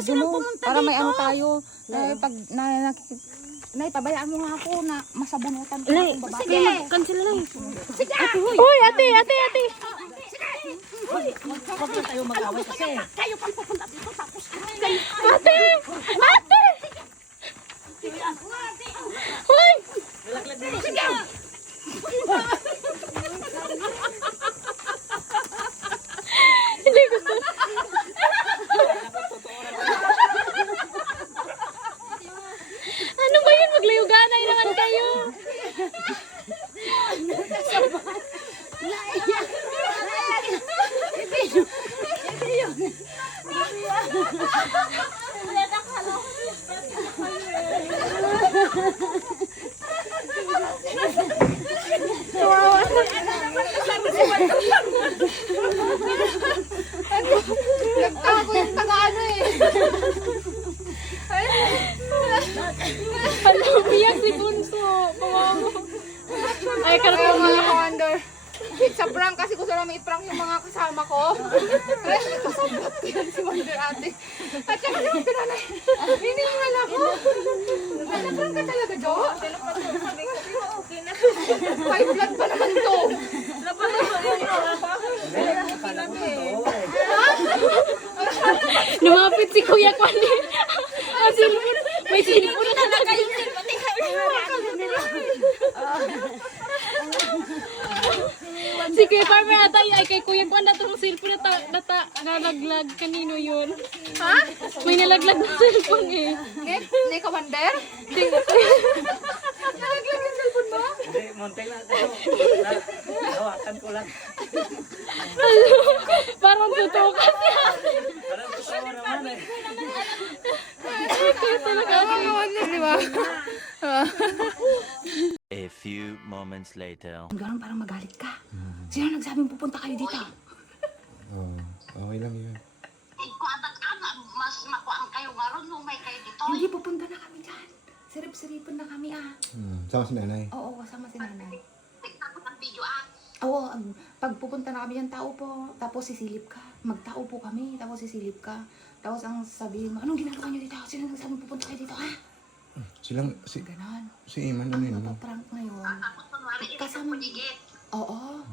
video mo. Para may ano tayo. Pag pabayaan mo nga ako na masabunutan ko ng babae. Sige, cancel na. Sige. Uy, ate. Huwag na tayo mag-away kasi. Kayo pang pupunta dito tapos Ate! Uy! sige. Hindi gusto. Ano ba yun? Maglayuganay naman kayo. Nagtago yung taga-ano eh. Hala, umiyak si Bunso. Kawawa. Ay, Kaya karapang mga ka-wonder. Sa prank kasi gusto namin i-prank yung mga kasama ko. Kasabot yan si Wonder Ate. At saka naman pinanay. Hiningal ako. Nagprank ka talaga, Jo? Five blood pa naman to. Lumapit si Kuya Kwani. Ang silpon. May silpon na talaga yung si Kuya Farmer ata ay kay Kuya Kwan na itong cellphone na nalaglag. Kanino yun? Ha? May nalaglag na cellphone eh. Hindi ka Wonder? Nalaglag yung cellphone mo? Hindi, monte lang ako. Hawakan ko lang. Parang tutukan niya. Parang totoo naman eh. Kaya talaga. Mga Wonder, di ba? A few moments later. Ganun parang magalit ka. Sino nagsabing pupunta kayo dito? Okay lang yun. Ikuadat ka na, mas makuhaan kayo ngaron, lumay kayo dito. Hindi, pupunta na kami dyan. Sirip-siripon na kami ah. Sama si nanay. Oo, kasama si nanay. Tignan ko ng video Oo, pag pupunta na kami dyan, tao po. Tapos sisilip ka. Magtao po kami, tapos sisilip ka. Tapos ang sabihin mo, anong ginagawa nyo dito? Sino nagsabing pupunta kayo dito, ha? Ganon. Ganon. Si Iman Ang ano yun? mapaprank ngayon. Tapos kunwari, Kasama- iligit. Oo.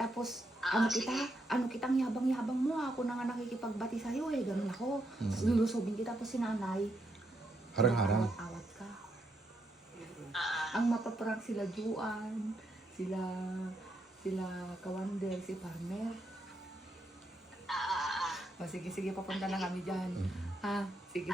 Tapos, ano kitang yabang-yabang mo. Ako na nga nakikipagbati sa'yo eh. Ganun ako. Tapos lulusubin kita. Tapos si nanay, Harang-harang. awat ka. Ang mapaprank sila Juan, sila Kawander, si Farmer. O sige, papunta na kami dyan. Ha? Sige.